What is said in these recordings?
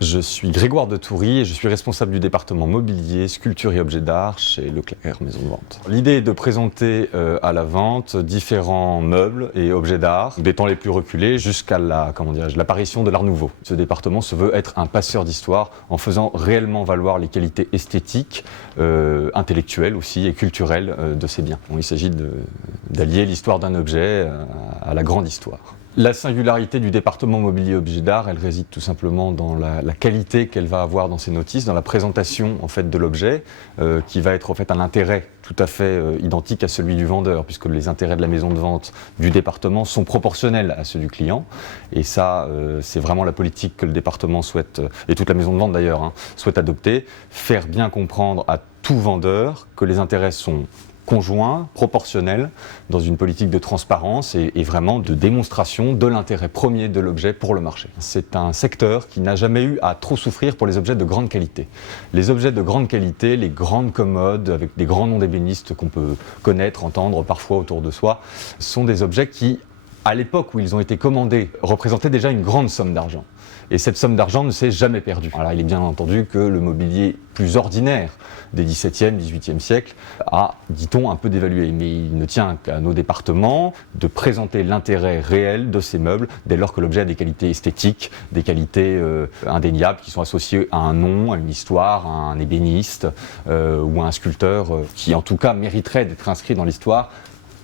Je suis Grégoire de Toury et je suis responsable du département mobilier, sculpture et objets d'art chez Leclerc Maison de Vente. L'idée est de présenter à la vente différents meubles et objets d'art, des temps les plus reculés jusqu'à l'apparition de l'art nouveau. Ce département se veut être un passeur d'histoire en faisant réellement valoir les qualités esthétiques, intellectuelles aussi et culturelles de ces biens. Il s'agit d'allier l'histoire d'un objet à la grande histoire. La singularité du département mobilier objet d'art, elle réside tout simplement dans la qualité qu'elle va avoir dans ses notices, dans la présentation en fait de l'objet, qui va être en fait un intérêt tout à fait identique à celui du vendeur, puisque les intérêts de la maison de vente du département sont proportionnels à ceux du client. Et ça, c'est vraiment la politique que le département souhaite, et toute la maison de vente d'ailleurs, souhaite adopter, faire bien comprendre à tout vendeur que les intérêts sont conjoint, proportionnel, dans une politique de transparence et vraiment de démonstration de l'intérêt premier de l'objet pour le marché. C'est un secteur qui n'a jamais eu à trop souffrir pour les objets de grande qualité. Les objets de grande qualité, les grandes commodes avec des grands noms d'ébénistes qu'on peut connaître, entendre parfois autour de soi, sont des objets qui, à l'époque où ils ont été commandés, représentaient déjà une grande somme d'argent. Et cette somme d'argent ne s'est jamais perdue. Alors il est bien entendu que le mobilier plus ordinaire des XVIIe, XVIIIe siècles a, dit-on, un peu dévalué. Mais il ne tient qu'à nos départements de présenter l'intérêt réel de ces meubles dès lors que l'objet a des qualités esthétiques, des qualités indéniables qui sont associées à un nom, à une histoire, à un ébéniste ou à un sculpteur qui en tout cas mériterait d'être inscrit dans l'histoire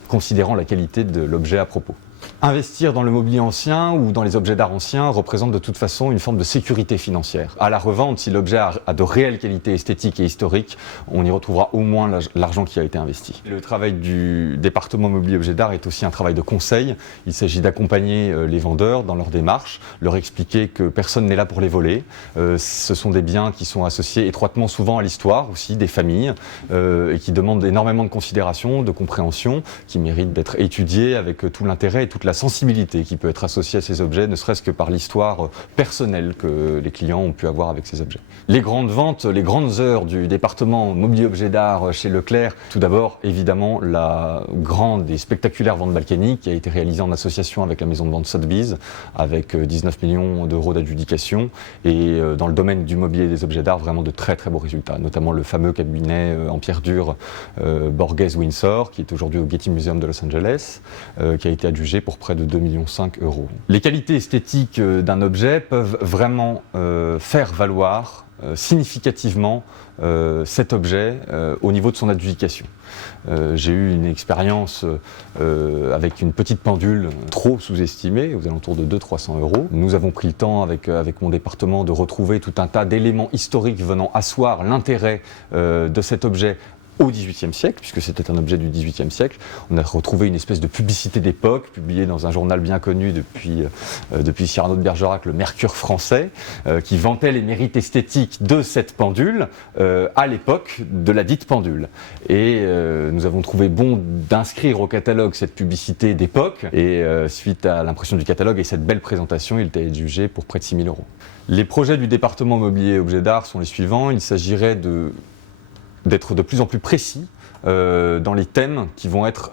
considérant la qualité de l'objet à propos. Investir dans le mobilier ancien ou dans les objets d'art anciens représente de toute façon une forme de sécurité financière. À la revente, si l'objet a de réelles qualités esthétiques et historiques, on y retrouvera au moins l'argent qui a été investi. Le travail du département mobilier objets d'art est aussi un travail de conseil. Il s'agit d'accompagner les vendeurs dans leur démarche, leur expliquer que personne n'est là pour les voler. Ce sont des biens qui sont associés étroitement souvent à l'histoire aussi, des familles, et qui demandent énormément de considération, de compréhension, qui méritent d'être étudiés avec tout l'intérêt et toute la sensibilité qui peut être associée à ces objets, ne serait-ce que par l'histoire personnelle que les clients ont pu avoir avec ces objets. Les grandes ventes, les grandes heures du département mobilier objet d'art chez Leclerc, tout d'abord évidemment la grande et spectaculaire vente balkanique qui a été réalisée en association avec la maison de vente Sotheby's avec 19 millions d'euros d'adjudication et dans le domaine du mobilier et des objets d'art vraiment de très très beaux résultats, notamment le fameux cabinet en pierre dure Borghese Windsor qui est aujourd'hui au Getty Museum de Los Angeles qui a été adjugé pour près de 2,5 millions d'euros. Les qualités esthétiques d'un objet peuvent vraiment faire valoir significativement cet objet au niveau de son adjudication. J'ai eu une expérience avec une petite pendule trop sous-estimée, aux alentours de 200-300 euros. Nous avons pris le temps avec mon département de retrouver tout un tas d'éléments historiques venant asseoir l'intérêt de cet objet au XVIIIe siècle, puisque c'était un objet du XVIIIe siècle. On a retrouvé une espèce de publicité d'époque, publiée dans un journal bien connu depuis Cyrano de Bergerac, le Mercure français, qui vantait les mérites esthétiques de cette pendule à l'époque de la dite pendule. Et nous avons trouvé bon d'inscrire au catalogue cette publicité d'époque, et suite à l'impression du catalogue et cette belle présentation, il était jugé pour près de 6 000 euros. Les projets du département mobilier et objets d'art sont les suivants. Il s'agirait d'être de plus en plus précis dans les thèmes qui vont être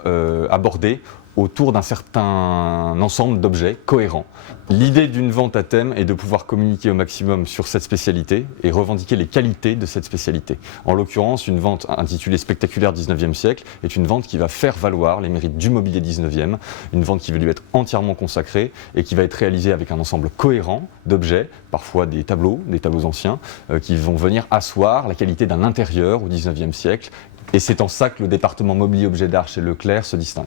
abordés autour d'un certain ensemble d'objets cohérents. L'idée d'une vente à thème est de pouvoir communiquer au maximum sur cette spécialité et revendiquer les qualités de cette spécialité. En l'occurrence, une vente intitulée Spectaculaire 19e siècle est une vente qui va faire valoir les mérites du mobilier 19e, une vente qui va lui être entièrement consacrée et qui va être réalisée avec un ensemble cohérent d'objets, parfois des tableaux anciens, qui vont venir asseoir la qualité d'un intérieur au 19e siècle. Et c'est en ça que le département mobilier objet d'art chez Leclerc se distingue.